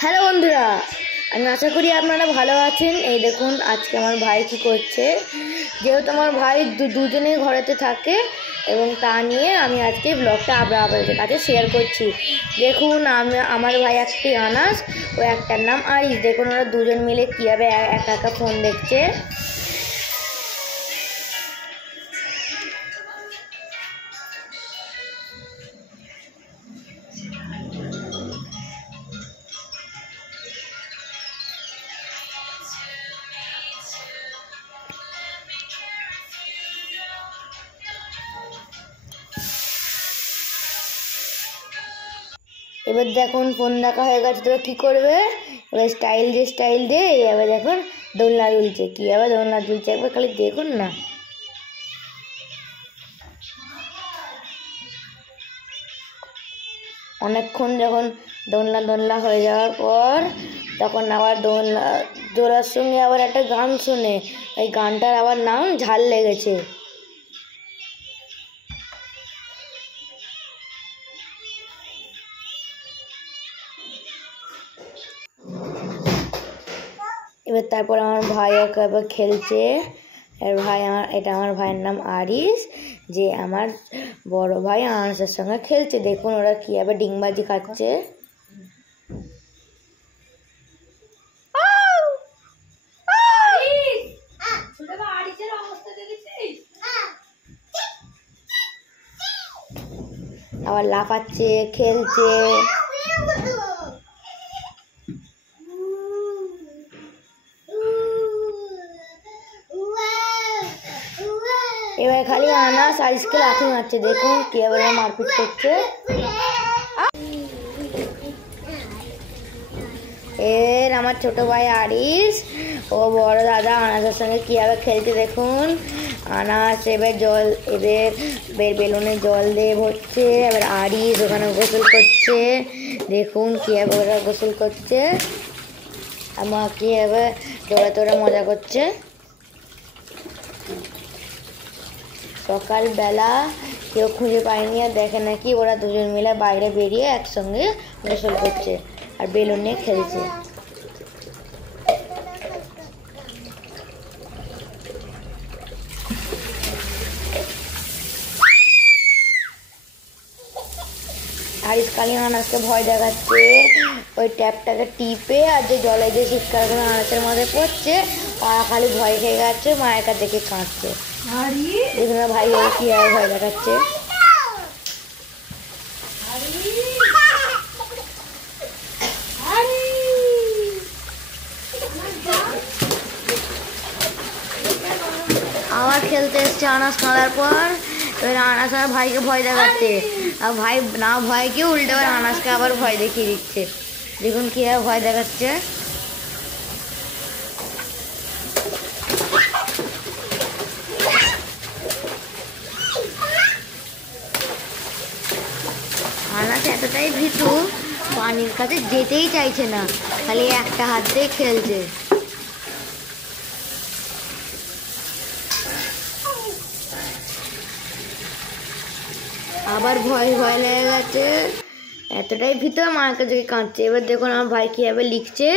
হ্যালো বন্ধুরা, আমি আশা করি আপনারা ভালো আছেন। এই দেখুন আজকে আমার ভাই কী করছে। যেহেতু আমার ভাই দুজনেই ঘরেতে থাকে এবং তা নিয়ে আমি আজকে ব্লগটা আপনাদের কাছে শেয়ার করছি। দেখুন আমার ভাই একটি আনাস ও একটার নাম আরিস। দেখুন ওরা দুজন মিলে কীভাবে একা একা ফোন দেখছে। এবার দেখুন ফোন দেখা হয়ে গেছে, তো কী করবে, এবার স্টাইল দিয়ে এবার দেখুন দোলনা দুলছে। কীভাবে দোলনা দুলছে একবার খালি দেখুন না। অনেকক্ষণ যখন দোলনা হয়ে যাওয়ার পর তখন আবার দোলার সঙ্গে আবার একটা গান শুনে, ওই গানটার আবার নাম ঝাল লেগেছে। এবার তারপর আমার ভাই একবার খেলছে। এটা আমার ভাইয়ের নাম আরিস, যে আমার বড় ভাই আনাসের সঙ্গে খেলছে। দেখুন ওরা কীভাবে ডিংবাজি খাচ্ছে। আবার লাফাচ্ছে, খেলছে। এবার খালি আনাস আরিসকে লাথি মারছে। দেখুন কিভাবে মারপিট করছে। আমার ছোট ভাই আরিস ও বড় দাদা আনাসের সঙ্গে কিভাবে খেলছে। দেখুন আনাস এবার বেলুনে জল দিয়ে ভরছে, এবার আরিস ওখানে গোসল করছে। দেখুন কিভাবে ওরা গোসল করছে, আমার কিভাবে তোরা মজা করছে। সকালবেলা কেউ খুঁজে পায়নি আর দেখে নাকি ওরা দুজন মিলে বাইরে বেরিয়ে একসঙ্গে গোসল করছে আর বেলুন নিয়ে খেলছে। আরিস কালি আনাসকে ভয় দেখাচ্ছে, ওই ট্যাপটাকে টিপে আর যে জলে যে শীতকালগুলো আনাসের মধ্যে পড়ছে ওরা খালি ভয় খেয়ে যাচ্ছে, মায়ের কাছে দেখে কাঁদছে। দেখুন ভাই কীভাবে ভয় দেখাচ্ছে। আবার খেলতে এসছে আনাস কাঁদার পর। এবার আনাস আমার ভাইকে ভয় দেখাচ্ছে, আর ভাই না ভয়কে উল্টে আবার আনাসকে আবার ভয় দেখিয়ে দিচ্ছে। দেখুন কীভাবে ভয় দেখাচ্ছে। আনাস এতটাই ভীতু, পানির কাছে যেতেই চাইছে না, খালি একটা হাত দিয়ে খেলছে। আবার ভয় লেগে গেছে, এতটাই ভীতু মায়ের কাছে কাঁদছে। এবার দেখুন আমার ভাই কীভাবে লিখছে।